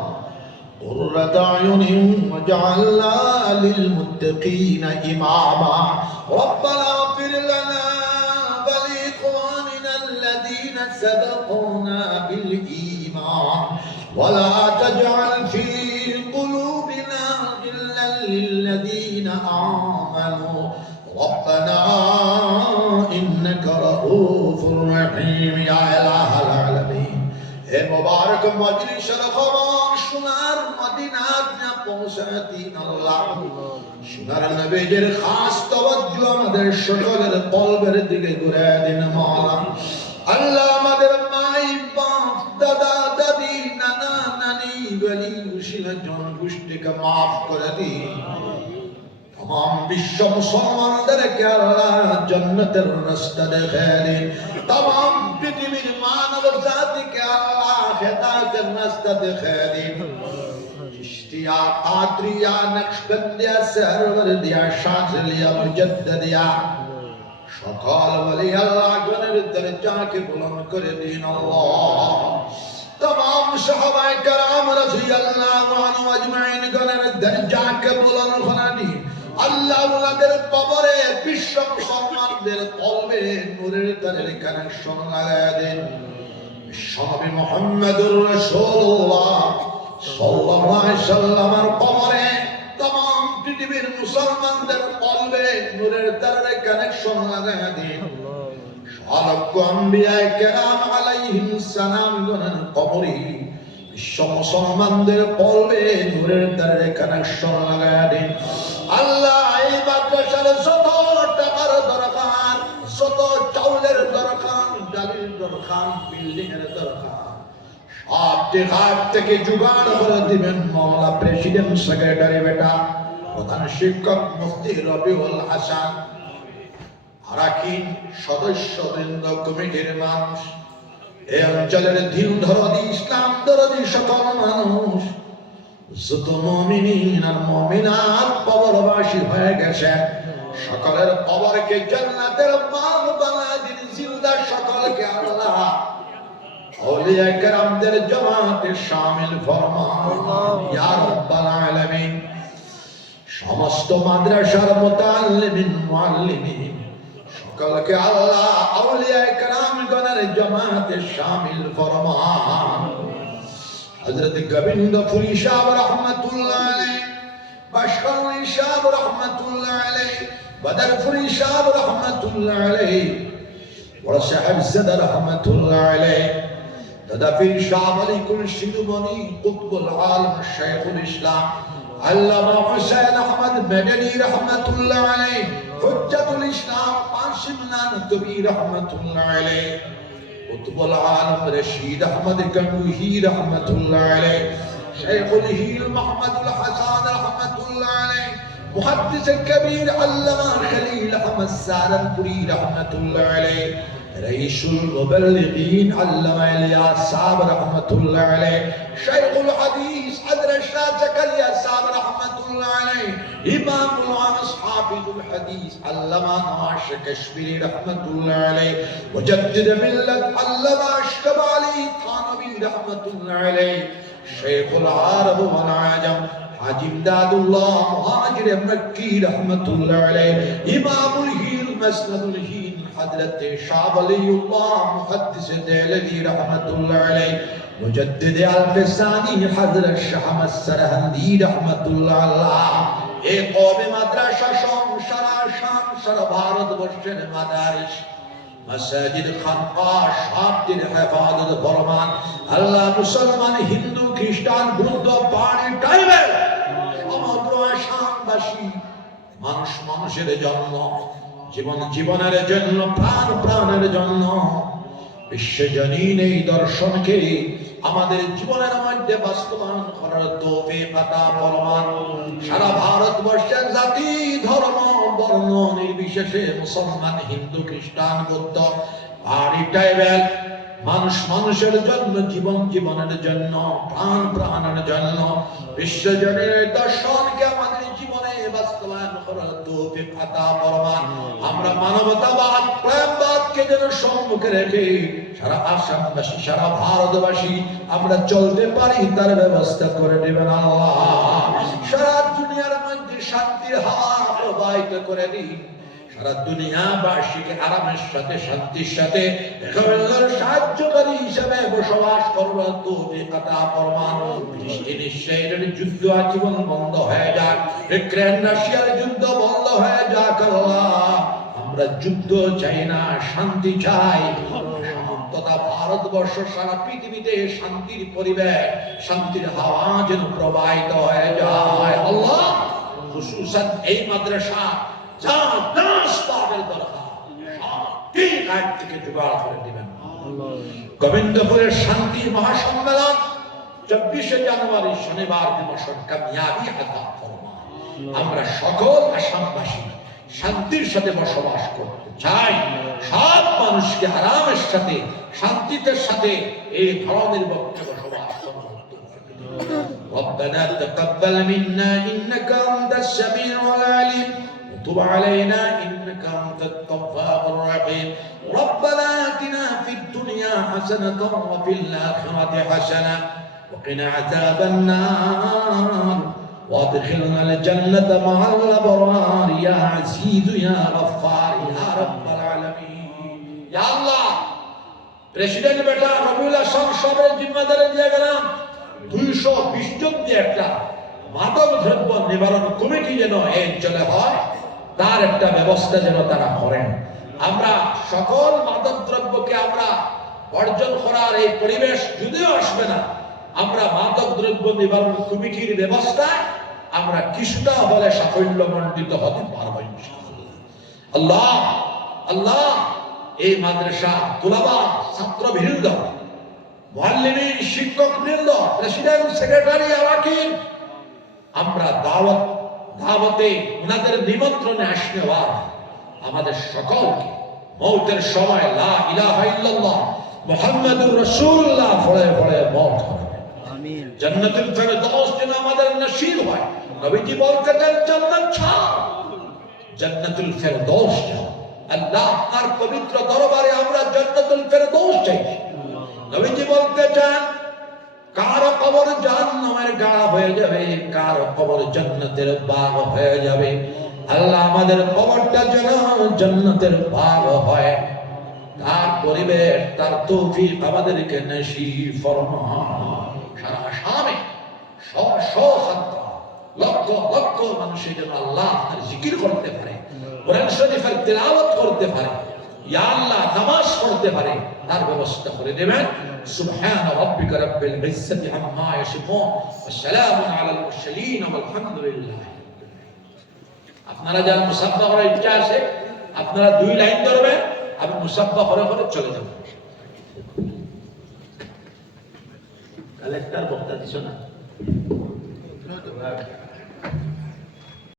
قرة أعين واجعلنا للمتقين إماما ربنا اغفر لنا ولإخواننا الذين سبقونا بالإيمان ولا تجعل في قلوبنا غلا للذين آمنوا ربنا إنك رؤوف رحيم يا إله العالمين اے مبارک مجلس خبر সোনার মদিনাত না পৌঁছায় দিন আল্লাহ সোনার নবীর খাস তাওয়াজ্জু আমাদের সকলের কলবের দিকে ঘুরিয়ে দিন মাওলা আল্লাহ আমাদের মাই বাপ দাদা দাদি নানা নানি ওলি উসিলা জনগোষ্ঠীকে মাফ করে দিন तमाम विश्व मुसलमानদেরকে আল্লাহ জান্নাতের রাস্তা দেখিয়ে দিন तमाम পৃথিবীর মানব জাতিকে আল্লাহ হেদায়েতের রাস্তা দেখিয়ে দিন চিশতিয়া কাদরিয়া নকশবন্দিয়া সরওয়ারদিয়া শাযলিয়া মুজাদ্দিদিয়া সকল ওলি আল্লাহ গণের দরজাকে বুলন্দ করে দিন আল্লাহ तमाम সাহাবায়ে কেরাম রাদিয়াল্লাহু আনহু আজমাইন গণের দরজাকে বুলন্দ করে দিন আল্লাহ ওনাদের কবরে বিশ্ব মুসলমানদের কলবে নূরের তারের কানেকশন লাগায় দেন বিশ্বনবী মুহাম্মদুর রাসূলুল্লাহ সাল্লাল্লাহু আলাইহি সাল্লামের কবরে तमाम পৃথিবীর মুসলমানদের কলবে নূরের তারের কানেকশন লাগায় দেন শালক আম্বিয়ায়ে কেরাম আলাইহিস সালাম গণের কবরে বিশ্ব মুসলমানদের কলবে নূরের তারের কানেকশন লাগায় দেন আল্লাহ এই মাদ্রাসার যত টাকার দরকার যত চাউলের দরকার ডালের দরকার বিল্ডিং এর দরকার সব জায়গা থেকে জোগাড় করে দিবেন মাওলা প্রেসিডেন্ট সেক্রেটারি বেটা প্রধান শিক্ষক মুফতি রবিউল হাসান আরাকিন সদস্যবৃন্দ কমিটির মানুষ এই অঞ্চলের দিন দরদি ইসলাম দরদি সকল মানুষ যত মুমিন আর মুমিনাত কবরবাসী হয়ে গেছে সকলের কবরকে জান্নাতের বাগ বানায় দিন জিন্দা সকলকে আল্লাহ আউলিয়া কেরামদের জামাতে শামিল ফরমান ইয়া রাব্বাল আলামিন সমস্ত মাদ্রাসার মুতাআল্লিমিন মুআল্লিমিন সকলকে আল্লাহ আউলিয়া কেরামগণের জামাতে শামিল ফরমান हजरत गोविंदपुरी साहब रहमतुल्लाह अलैह बशरुल साहब रहमतुल्लाह अलैह बदरपुरी साहब रहमतुल्लाह अलैह बड़ा साहब ज़दा रहमतुल्लाह अलैह तदफीर शाह अली कुल शिदमनी कुतुबुल आलम शेखुल इस्लाम अल्लामा हुसैन अहमद मदनी रहमतुल्लाह अलैह हुज्जतुल इस्लाम कासिम नानतवी रहमतुल्लाह अलैह قطب العالم رشيد أحمد كنوهي رحمة الله عليه شيخ الهيل محمد الحسن رحمة الله عليه محدث الكبير علامة خليل أحمد سالمپوری رحمة الله عليه رئيس المبلغين علامة الياس صاحب رحمة الله عليه شيخ الحديث حضرت شاہ زكريا صاحب رحمة الله عليه إمام العاص حافظ الحديث علامة نواش کشمیری رحمة الله عليه مجدد ملت علامة اشرف علي تھانوی رحمة الله عليه شيخ العرب والعجم حاجی امداد الله مهاجر مکی رحمة الله عليه إمام الهيل مسند الهيل حضرت شاہ ولی اللہ محدث دہلوی رحمة الله عليه مجدد الفسانی حضرت شاہ مسرہندی رحمة الله عليه এই কওমি মাদ্রাসা সারা শাম সারা ভারতবর্ষের মাদারিস মাসাজিদ খানকাহ সবটির হেফাজত ফরমান আল্লাহ মুসলমান হিন্দু খ্রিস্টান বৌদ্ধ পাহাড়ি ট্রাইবেল সমগ্র আসামবাসী মানুষের জন্য জীবনের জন্য প্রাণের জন্য বিশ্বজনীন এই দর্শনকে আমাদের জীবনের মধ্যে বাস্তবায়ন করার তৌফিক আতা ফরমান সারা ভারতবর্ষের জাতি ধর্ম বর্ণ নির্বিশেষে মুসলমান হিন্দু খ্রিস্টান বৌদ্ধ আর এটাই বেল মানুষ মানুষের জন্য, জীবন জীবনের জন্য, প্রাণ প্রাণের জন্য বিশ্বজনের দর্শনকে আমাদের জীবনে বাস্তবায়ন করার তৌফিক আতা ফরমান। আমরা মানবতাবাদ প্রেমবাদকে যেন সম্মুখে রেখে সারা আসামবাসী, সারা ভারতবাসী আমরা চলতে পারি তার ব্যবস্থা করে দেবেন আল্লাহ। সারা দুনিয়ার মধ্যে শান্তির হাওয়া প্রবাহিত করে দিন। সারা দুনিয়াবাসীকে আরামের সাথে, শান্তির সাথে সাহায্যকারী হিসেবে বসবাস করবার তৌফিক আতা ফরমান। ফিলিস্তিন ইসরায়েলের যুদ্ধ আজীবন বন্ধ হয়ে যাক, ইউক্রেন রাশিয়ার যুদ্ধ বন্ধ হয়ে যাক আল্লাহ। আমরা যুদ্ধ চাই না, শান্তি চাই। তথা ভারতবর্ষ সারা পৃথিবীতে শান্তির পরিবেশ, শান্তির হাওয়া যেন প্রবাহিত হয়ে যায় আল্লাহ। খুশুসান এই মাদ্রাসা যা 10 বাবের দরকার ঠিক আজ থেকে জোগাড় করে দিবেন। গোবিন্দপুরের শান্তি মহাসম্মেলন 24 জানুয়ারি শনিবার দিবসের কামিয়াবি আতা ফরমান। আমরা সকল আসামবাসী শান্তির সাথে বসবাস করতে চাই। সব মানুষকে আরামের সাথে, শান্তিতে সাথে এই ধরনের পক্ষে বসবাস করতে। ربنا تقبل منا إنك أنت السميع العليم وتب علينا إنك أنت التواب الرحيم ربنا آتنا في الدنيا حسنة وفي الآخرة حسنة وقنا عذاب النار وادخلنا الجنة مع الأبرار يا عزيز يا غفار يا رب العالمين يا الله প্রেসিডেন্ট বেটা রবিউল হাসান সাহেবের জিম্মাদারি দিয়ে গেলাম 220 জন দিয়ে একটা মাদক দ্রব্য নিবারণ কমিটি যেন এই অঞ্চলে হয়, তার একটা ব্যবস্থা যেন তারা করেন। আমরা সকল মাদক দ্রব্যকে আমরা বর্জন করার এই পরিবেশ যদিও আসবে না, আমরা মাদক দ্রব্য নিবারণ কমিটির ব্যবস্থা আমরা কিছুটা বলে সাফল্যমণ্ডিত হতে পারবো ইনশাআল্লাহ। আল্লাহ আল্লাহ এই মাদ্রাসা তুলাবা ছাত্রবৃন্দ, মুআল্লিমিন, শিক্ষক বৃন্দ, প্রেসিডেন্ট, সেক্রেটারি, আরাকিন, আমরা দাওয়াতে ওনাদের নিমন্ত্রণে আসনেওয়ার আমাদের সকলকে মৌতের সময় লা ইলাহা ইল্লাল্লাহ মুহাম্মাদুর রাসূলুল্লাহ পড়ে পড়ে মওত হবে। আমিন। জান্নাতুল ফেরদৌস যেন আমাদের নসিব হয়। নবীজি বলতেন জান্নাত চাও, জান্নাতুল ফেরদৌস চাও। আল্লাহ তার পবিত্র দরবারে আমরা জান্নাতুল ফেরদৌস চাই। নবীজি বলতে চান কারো কবর জাহান্নামের গাড়া হয়ে যাবে, কারো কবর জান্নাতের বাগ হয়ে যাবে। আল্লাহ আমাদের কবরটা যেন জান্নাতের বাগ হয়, তার পরিবেশ, তার তৌফিক আমাদেরকে নসিব ফরমান। সারা আসামে লক্ষ লক্ষ মানুষের জন্য আল্লাহ তার জিকির করতে পারে, কোরআন শরীফের তিলাওয়াত করতে পারে, ইয়া আল্লাহ নামাজ পড়তে পারে, তার ব্যবস্থা করে দেবেন। সুবহান রাব্বিকা রাব্বিল ইজ্জাতি আম্মা ইয়াসিফুন ওয়া সালামুন আলাল মুরসালিন ওয়ালহামদুলিল্লাহ। আপনারা যারা মুসাফফা করার ইচ্ছা আছে আপনারা 2 লাইন ধরবেন, আমি মুসাফফা করে করে চলে যাব। কালেক্টর বক্তা দিছো না?